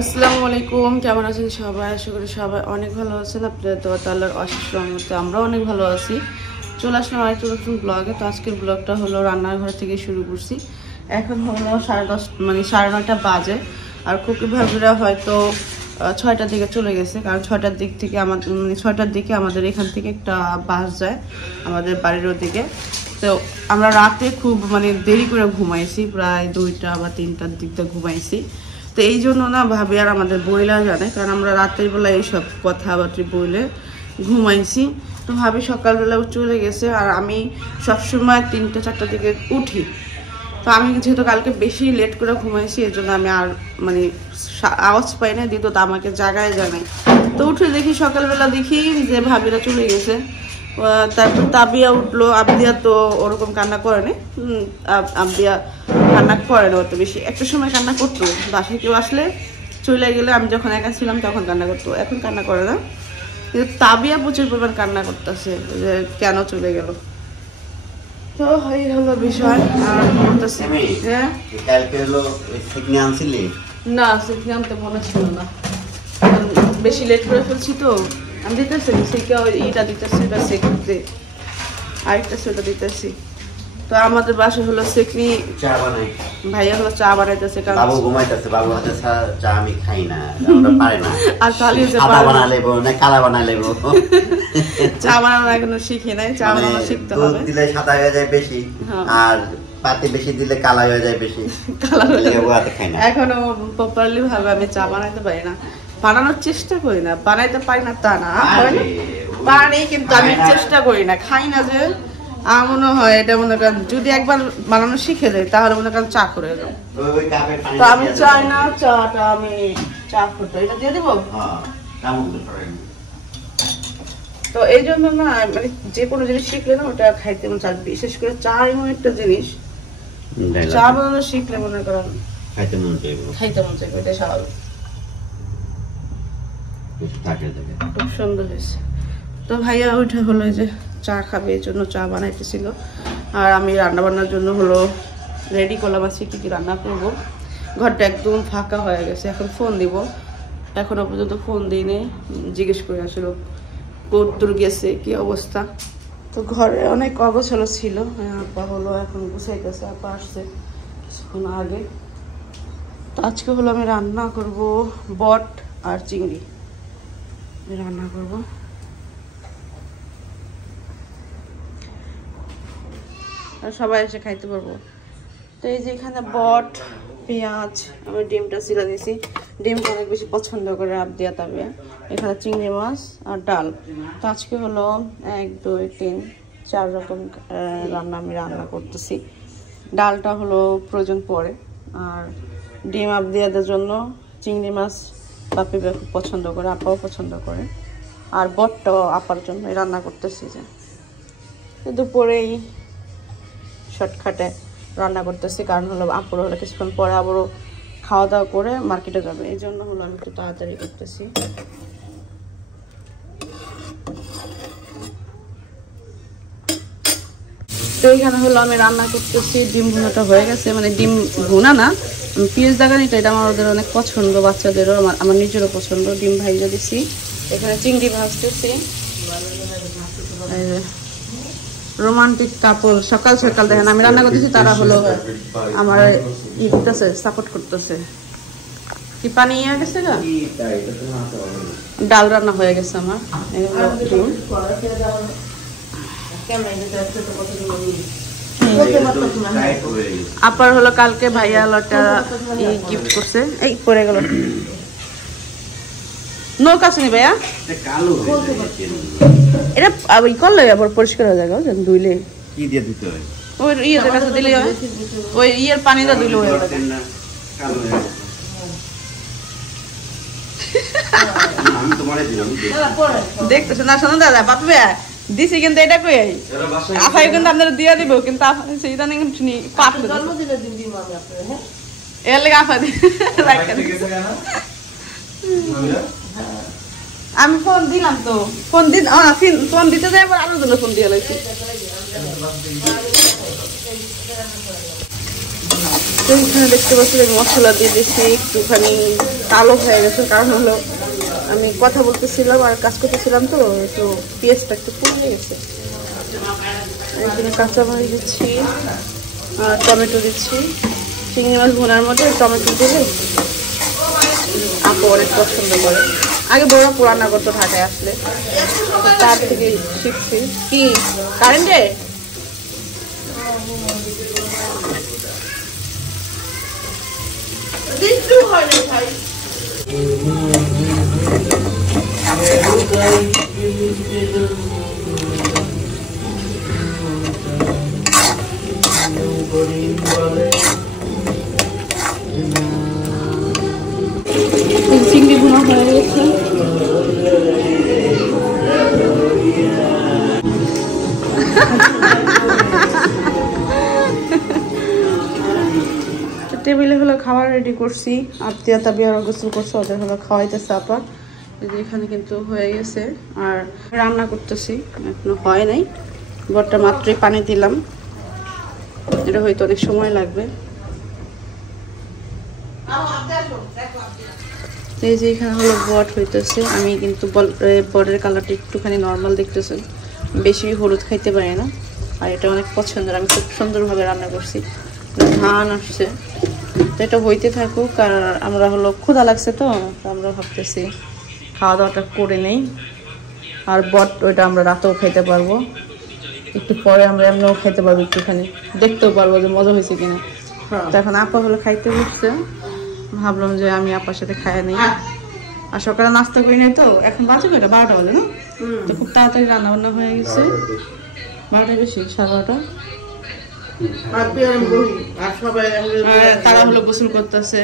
আসসালামু আলাইকুম, কেমন আছেন সবাই? আশা করি সবাই অনেক ভালো আছেন। আপনাদের দোয়া আল্লাহর অশেষ রহমতে আমরা অনেক ভালো আছি। চলে আসলাম আরেকটা নতুন ব্লগে। তো আজকের ব্লগটা হলো রান্নাঘর থেকে শুরু করছি। এখন হলো 10:30 মানে 9:30 বাজে। আর খুকি ভাবিরা হয়তো 6টার দিকে চলে গেছে, কারণ 6টার দিক থেকে আমাদের 6টার দিকে আমাদের এখান থেকে একটা বাস যায় আমাদের বাড়ির ওদিকে। তো আমরা রাতে খুব দেরি করে ঘুমাইছি, প্রায় 2টা বা 3টার দিকটা ঘুমাইছি। তো এই জন্য না ভাবি আর আমাদের বইলা জানে, কারণ আমরা রাতের বেলা এইসব কথাবার্তা বইলে ঘুমাইছি। তো ভাবি সকালবেলাও চলে গেছে, আর আমি সবসময় 3টা-4টার দিকে উঠি। তো আমি যেহেতু কালকে বেশি লেট করে ঘুমাইছি, এর জন্য আমি আর আওয়াজ পাই না, দিত আমাকে জাগায় জানাই। তো উঠে দেখি সকালবেলা দেখি যে ভাবিরা চলে গেছে। তারপর তাবিয়া উঠলো। আবদিয়া তো ওরকম কান্না করেনি। আবদিয়া কান্না করে না অত বেশি, একটা সময় কান্না করতো, বাসায় কেউ আসলে চলে গেলে, আমি যখন একা ছিলাম তখন কান্না করতো, এখন কান্না করে না। কিন্তু তাবিয়া প্রচুর পরিমাণ কান্না করতেছে যে কেন চলে গেল। তো এই হলো বিষয়। আর বলতেছি হ্যাঁ না, সেখানে আনতে মনে ছিল না, বেশি লেট করে ফেলছি। তো আমি দিতেছি ইটা দিতেছি, আরেকটা সেটা দিতেছি। তো আমাদের বাসায় হলো সেকনি চা বানাই, ভাইয়া হলো চা বানাইতেছে, কারণ বাবু ঘুমাইতেছে। বাবু হাতে চা আমি খাই না, আমরা পারে না। আর কালি যে সাদা বানা লেবো না কালা বানা লেবো, চা বানানো এখনো শিখে নাই। চা বানানো শিখতে হবে। দুধ দিলে সাদা হয়ে যায় বেশি, আর পাতি বেশি দিলে কালা হয়ে যায় বেশি। কালা হয়ে যায়, হাতে খাই না। এখনো প্রপারলি ভাবে আমি চা বানাইতে পারি না, বানানোর চেষ্টা করি না। বানাইতে পারি না তা না, পারি, কিন্তু আমি চেষ্টা করি না, খাই না। যে আমার মনে হয় এটা মনে করেন যদি একবার বানানো শিখে যায় তাহলে মনে করেন চা করে দেবো। তো আমি চাই না চাটা, আমি চা করতে এটা দিয়ে দেবো। তো এই জন্য না, যে কোনো জিনিস শিখলে না ওটা খাইতে মন চায়। বিশেষ করে চা এমন একটা জিনিস, চা বানানো শিখলে মনে করেন খাইতে মন চাইবে, এটা স্বাভাবিক। খুব সুন্দর হয়েছে। তো ভাইয়া ওইটা হলো যে চা খাবে, এই জন্য চা বানাইতেছিল। আর আমি রান্না বান্নার জন্য হলো রেডি করলাম, আছি কি কি রান্না করবো। ঘরটা একদম ফাঁকা হয়ে গেছে। এখন ফোন দিব, এখনো পর্যন্ত ফোন দিইনি, জিজ্ঞেস করে আসলো কতদূর গেছে, কি অবস্থা। তো ঘরে অনেক অগোছালো ছিল। আপা হলো এখন গুছাইতেছে, আপা আসছে কিছুক্ষণ আগে। তো আজকে হলো আমি রান্না করব বট আর চিংড়ি রান্না করব। আর সবাই এসে খাইতে পারবো। তো এই যে এখানে বট, পেঁয়াজ, আমি ডিমটা ছিলা দিয়েছি। ডিমটা অনেক বেশি পছন্দ করে আবদিয়া তাবিয়া। এখানে চিংড়ি মাছ আর ডাল। তো আজকে হলো 1, 2, 3, 4 রকম আমি রান্না করতেছি। ডালটা হলো প্রয়োজন পড়ে, আর ডিম আবদিয়াদের জন্য, চিংড়ি মাছ বাপি খুব পছন্দ করে, আপাও পছন্দ করে, আর বটটাও আপার জন্য রান্না করতেছি। যে দুপুরেই শর্টকাটে রান্না করতেছি, কারণ হলো আপুর হলো কিছুক্ষণ পরে আবারও খাওয়া দাওয়া করে মার্কেটে যাবে, এই জন্য হলো আমি একটু তাড়াতাড়ি করতেছি। তো এইখানে হলো আমি রান্না করতেছি। ডিম ভুনাটা হয়ে গেছে, ডিম ভুনা না, পিস দাগানিটা, এটা আমাদের অনেক পছন্দ, বাচ্চাদেরও, আমার নিজেরও পছন্দ। ডিম ভাইজা দিছি। এখানে চিংড়ি ভাজতেছি। রোমান্টিক কাপল সকাল সকাল দেখেন আমি রান্না করতেছি, তারা হলো আমার ই দিতেছে, সাপোর্ট করতেছে। কি পানি ইয়ে গেছে গা, ডাল রান্না হয়ে গেছে আমার। আপার হলো কালকে ভাইয়া হলো একটা গিফট করছে, এই পরে গেল নৌকা আসেনি ভাইয়া, এটা ই করলে আবার পরিষ্কার হয়ে যাবে, ধুইলে কি দিয়ে দিতে হয়, ওই ইয়ের কাছে দিলে হয়, ওই ইয়ের পানিটা দিলে হয়ে যাবে। দেখতেছে না, শোনো দাদা, বাপু ভাইয়া দিছি কিন্তু এটা কই আফাই কিন্তু আপনারা দিয়ে দিব, কিন্তু সেইটা নেই পাপ এর লেগে আফা আমি ফোন দিলাম। তো ফোন দিতে যাই, আবার আরো জন্য ফোন দিয়ে লাগছি। দেখতে পাচ্ছি মশলা দিয়ে দিচ্ছি একটুখানি কালো হয়ে গেছে, কারণ হলো আমি কথা বলতেছিলাম আর কাজ করতেছিলাম, তো একটু পেঁয়াজটা একটু পুড়ে গেছে। এখানে কাঁচামরিচ দিচ্ছি আর টমেটো দিচ্ছি। চিংড়ি মাছ ভুনার মধ্যে টমেটো দিলে আপু অনেক পছন্দ করে। আগে বড় রান্না করতো ঢাকায় আসলে, তার থেকে শিখছি। কি কারেন্টে চিংড়ি ভুনা হয়ে গেছে। টেবিলে হলো খাবার রেডি করছি, আত্মীয় তাবিয়ার গোসল করছে, ওদের হলো খাওয়াইতেছে আপা। এখানে কিন্তু হয়ে গেছে, আর রান্না করতেছি, এখনো হয় নাই। বটটা মাত্রই পানি দিলাম, এটা হয়তো অনেক সময় লাগবে। এই যে এখানে হলো বট হইতেছে। আমি কিন্তু বটের কালারটা একটুখানি নর্মাল দেখতেছেন, বেশি হলুদ খাইতে পারি না, আর এটা অনেক পছন্দের। আমি খুব সুন্দরভাবে রান্না করছি, ধান আসছে, তো এটা হইতে থাকুক। আর আমরা হলো ক্ষুধা লাগছে, তো আমরা ভাবতেছি খাওয়া দাওয়াটা করে নেই। আর বট ওইটা আমরা রাতেও খাইতে পারবো, একটু পরে আমরা এমনিও খাইতে পারবো, একটুখানি দেখতেও পারবো যে মজা হয়েছে কিনা। তো এখন আপা হলো খাইতে বসছে, ভাবলাম যে আমি আপার সাথে খাইয়া নেই। আর সকালে নাস্তা করি নাই, তো এখন বাজে কয়টা 12টা বাজে না, তো খুব তাড়াতাড়ি রান্না বান্না হয়ে গেছে। 12টা বেশি, 12:30। তারা হলো গোসল করতেছে,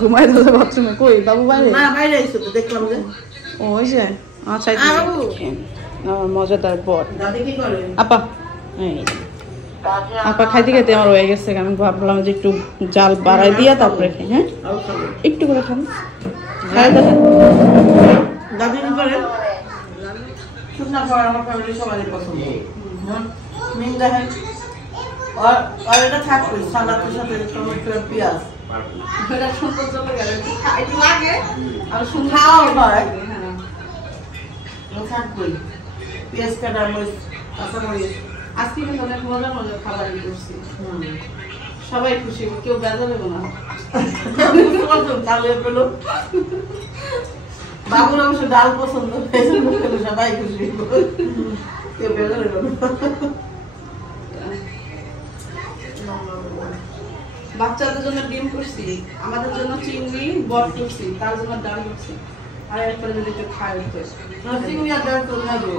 ঘুমাইতেছে বাথরুমে। কই বাবু বাইরে? ওই যে আচ্ছা, মজাদার বট আপা। আপা খাইতে খাইতে আমার হয়ে গেছে, আমি ভাবলাম যে একটু জাল বাড়াই দিয়া তারপরে খাই। হ্যাঁ, একটু করে খান, খাই দেখেন। আজকে কিন্তু অনেক মজার মজার খাবার করছি, সবাই খুশি, কেউ বেজা দেবো না। বাবুর অবশ্য ডাল পছন্দ, সবাই খুশি, কেউ বেজা দেবো না। বাচ্চাদের জন্য ডিম করছি, আমাদের জন্য চিংড়ি বট করছি, তার জন্য ডাল করছি। আর এরপরে যদি কেউ খায় চিংড়ি আর ডাল তো খাবো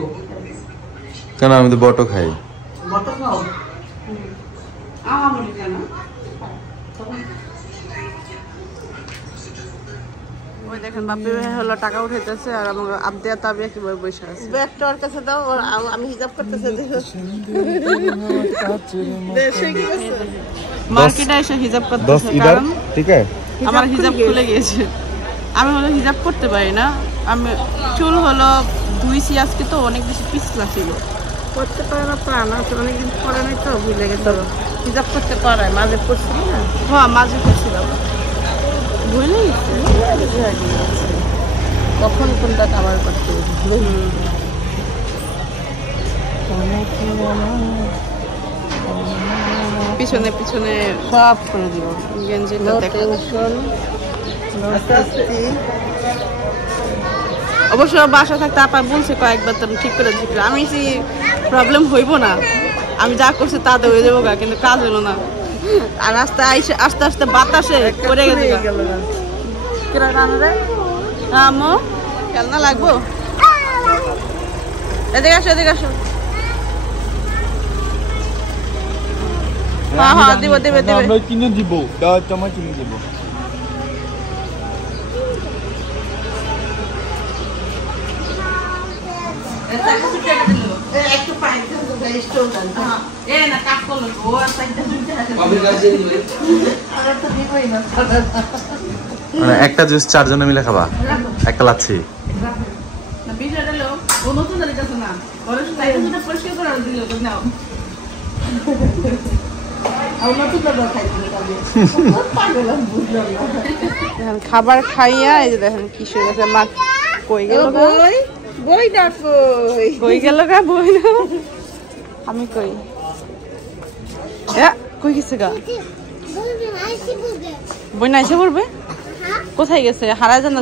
কেন? আমি তো বটও খাই। বটো খাও? আমার কেন? ওই দেখেন বাপি ভাই হলো টাকা উঠাইতেছে, আর আমার আবদিয়া তাবিয়া কিভাবে বসে আছে। ব্যাগটা ওর কাছে দাও, আর আমি হিসাব করতেছি। মার্কেটে এসে হিসাব করতেছে, কারণ ঠিক আছে আমার হিসাব খুলে গিয়েছে। আমি হলো হিসাব করতে পারি না, আমি চুল হলো ধুইছি আজকে, তো অনেক বেশি পিছলা ছিল, করতে পারে না। তা না, অনেকদিন পরে নাই তো, ভুলে গেছে। হিসাব করতে পারে, মাঝে করছিলি না? হ্যাঁ, মাঝে করছিলাম, ভুলে গেছে। কখন কোনটা আবার করতে পিছনে পিছনে সব করে দিব, গেঞ্জিটা দেখা। অবশ্য বাসা থাকতে আপা বলছে কয়েকবার, তো ঠিক করে দিচ্ছিল। আমি প্রবলেম হইব না, আমি যা করছি তাতে হয়ে যাবো, কিন্তু কাজ হলো না। আর রাস্তায় আস্তে আস্তে বাতাসে পড়ে গেছে। আমো খেলনা লাগবো, এদিকে আসো, এদিকে আসো। হ্যাঁ হ্যাঁ, দিব দেবে দেবে, আমরা কিনে দিব, তোমার কিনে দিব। একটা জুস 4 জনে মিলে খাবা, একটা লাচ্ছি। খাবার খাইয়া এই যে দেখেন কি শুরু গেছে মা কই গেল কই গেল গা বই না আমি কই কই গেছে গা বই না এসে পড়বে কোথায় গেছে হারা জানা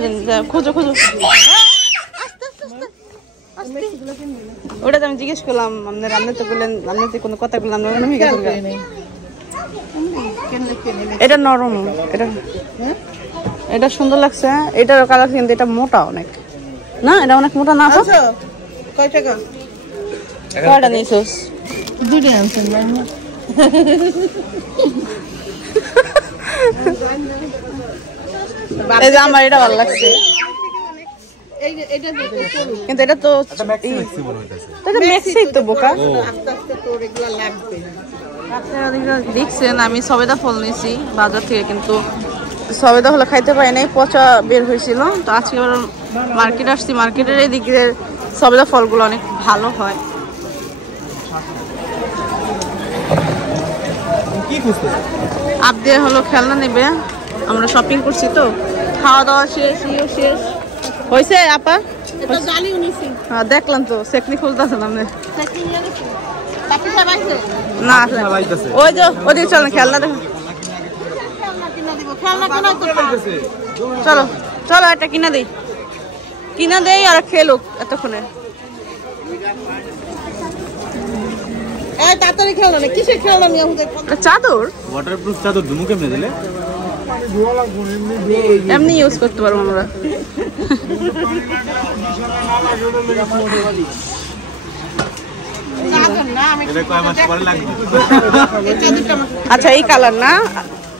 খোঁজো খোঁজো ওটা আমি জিজ্ঞেস করলাম আপনার আপনি তো বললেন আপনি তো কোনো কথা বললাম না এটা নরম এটা এটা সুন্দর লাগছে এটার কালার কিন্তু এটা মোটা অনেক না এটা অনেক মোটা না কয় টাকা কয়টা নিয়েছিস দুটো আনছেন এই যে আমার এটা ভালো লাগছে কিন্তু এটা তো তো বোকা দেখছেন আমি সবেদা ফল নিয়েছি বাজার থেকে কিন্তু সবেদা হলে খাইতে পারি নাই পচা বের হয়েছিল তো আজকে আবার মার্কেটে আসছি মার্কেটের এই দিকে সবেদা ফলগুলো অনেক ভালো হয় আপনি হলো খেলনা নেবে আমরা শপিং করছি তো খাওয়া দাওয়া শেষ শেষ হয়েছে আপা হ্যাঁ দেখলাম তো সেকনি খুলতেছে না না ওই যে ওদিকে চল খেলনা দেখো চলো চলো একটা কিনা দেই আর খেলুক এতক্ষণে তাড়াতাড়ি খেলনা না কিসের খেলনা নিয়ে চাদর ওয়াটারপ্রুফ চাদর দুমু কেমনে দিলে এমনি ইউজ করতে পারবো আমরা আচ্ছা এই কালার না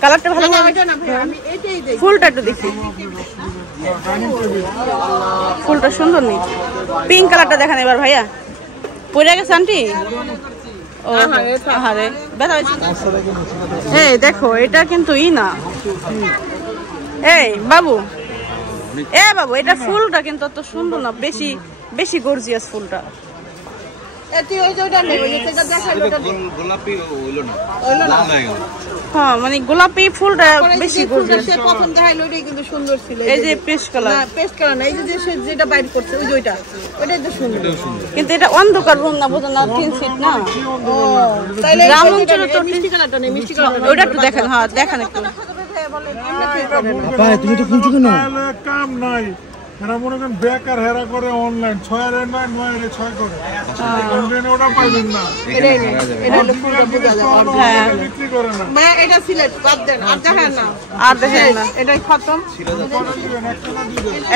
কালারটা ভালো ফুলটা একটু দেখি ফুলটা সুন্দর নেই পিঙ্ক কালারটা দেখান এবার ভাইয়া পড়ে গেছে আন্টি এই দেখো এটা কিন্তু না এই বাবু এটা ফুলটা কিন্তু অত সুন্দর না বেশি বেশি গর্জিয়াস ফুলটা হ্যাঁ মানে গোলাপি ফুলটা বেশি প্রথম দেখাইলো ওইটাই কিন্তু সুন্দর ছিল এই যে পেস্ট কালার না এই যে যেটা বাইর করছে ওই ওইটাই তো সুন্দর কিন্তু এটা অন্ধকার রুম না বুঝো না 3 ফিট না ও তাইলে গ্রাম অঞ্চলে তো মিষ্টি কালারটা নেই মিষ্টি কালার ওইটা একটু দেখেন হ্যাঁ দেখেন একটু আপা তুমি তো খুঁজছো কেন কাম নাই এরা মনে করেন বেকার হেরা করে অনলাইন 6 এর 9 9 এর 6 করে অনলাইনে ওটা পাবেন না এটা হলো পুরো বুঝা যায় হ্যাঁ বিক্রি করে না ভাই এটা সিলেক্ট বাদ দেন আর দেখেন না এটাই খতম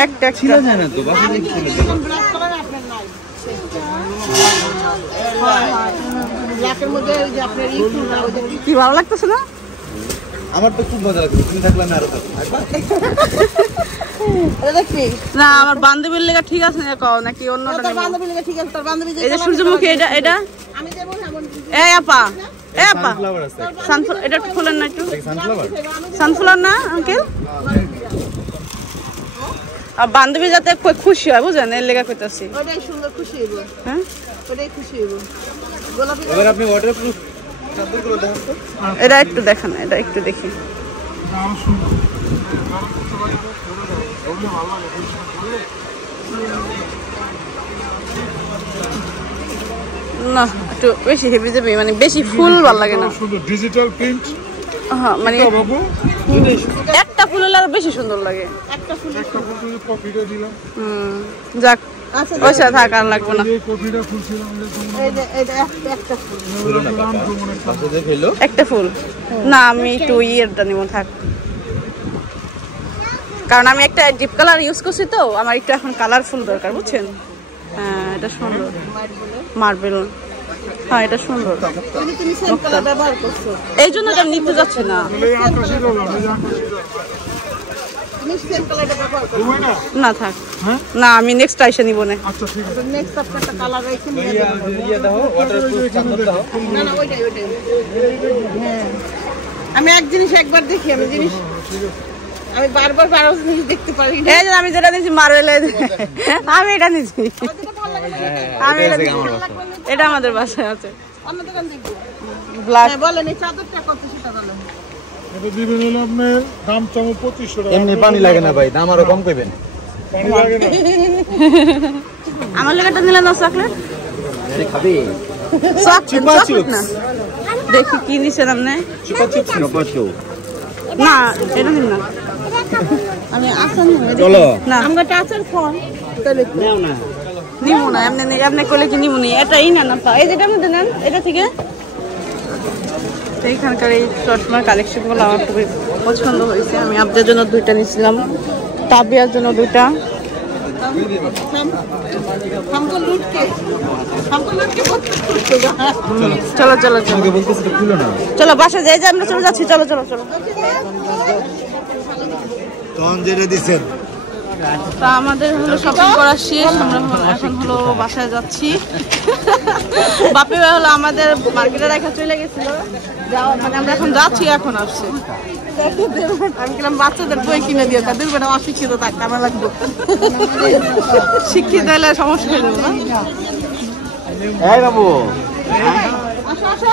একটা ছিল যায় না তো বাকি ছিল ব্ল্যাক কালার আপনার নাই ব্ল্যাকের মধ্যে ওই যে আপনার এই ফুলটা ওই যে কি ভালো লাগতেছে না আমার তো খুব মজা লাগছে তুমি থাকলে না আরো না আমার বান্ধবীর লেগা ঠিক আছে না কও নাকি অন্যটা তোর বান্ধবীর লেগা ঠিক আছে তোর বান্ধবী এই যে সূর্যমুখী এটা আমি দেব না এই আপা সানফ্লাওয়ার আছে সানফ্লাওয়ার এটা খুলেন না একটু সানফ্লাওয়ার না আঙ্কেল আর বান্ধবী যাতে খুশি হয় বুঝেন এর লেগা কইতাছি ওটাই সুন্দর খুশি হইব হ্যাঁ ওটাই খুশি হইব গোলাপি এবার আপনি ওয়াটারপ্রুফ চাদরগুলো দেখেন তো এটা একটু দেখেন এটা একটু দেখি না একটু বেশি হেভি যাবে মানে বেশি ফুল ভালো লাগে না ডিজিটাল প্রিন্ট হ্যাঁ মানে একটা ফুল হলে আরো বেশি সুন্দর লাগে একটা ফুল কপিটা দিলাম যাক ওইসা থাক আর লাগবে না একটা ফুল না আমি একটু ইয়েরটা নিব থাক কারণ আমি একটা ডিপ কালার ইউজ করছি তো আমার একটু এখন কালারফুল দরকার বুঝছেন হ্যাঁ এটা সুন্দর মার্বেল হ্যাঁ এটা সুন্দর এই জন্য এটা নিতে যাচ্ছে না না থাক না আমি নেক্সট আইসা নিব না আমি এক জিনিস একবার দেখি আমি জিনিস আমি বারবার জিনিস দেখতে পারি এই যে আমি যেটা নিয়েছি মার্বেলের আমি এটা নিয়েছি আমি এটা আমাদের বাসায় আছে ব্ল্যাক বলেন এই চাদরটা কত সেটা বলেন। এটা দিবেন হলো আপনার দাম চামো 2500 টাকা। এমনি পানি লাগে না ভাই, দাম আরো কম কইবেন। পানি লাগে না। আমার লেগাটা নিলেন না চকলেট খাবি চকলেট না দেখি কি নিছেন আপনি চুপা চিপস না এটা নিন না আমি আসান চলো না আমরা টাচার ফোন তাহলে নেও না নিমু না আপনি কইলে কি নিমু নি এটাই না না এই যেটার মধ্যে নেন এটা থেকে তো এইখানকার এই চশমার কালেকশনগুলো আমার খুবই পছন্দ হয়েছে আমি আপনাদের জন্য 2টা নিয়েছিলাম তাবিয়ার জন্য 2টা हमको लूट के बहुत চলো চলো চলো বলতেছি তো খুলো না। চলো বাসায় যাই যে আমরা চলে যাচ্ছি চলো চলো চলো তখন যেটা দিছেন তা আমাদের হলো শপিং করা শেষ আমরা এখন হলো বাসায় যাচ্ছি বাপি ভাই হলো আমাদের মার্কেটে রেখে চলে গেছিল মানে আমরা এখন যাচ্ছি এখন আসছে আমি গেলাম বাচ্চাদের বই কিনে দিয়ে তাদের বেটা অশিক্ষিত থাকতে আমার লাগবে শিক্ষিত হলে সমস্যা হয়ে যাবে না এই বাবু আসো আসো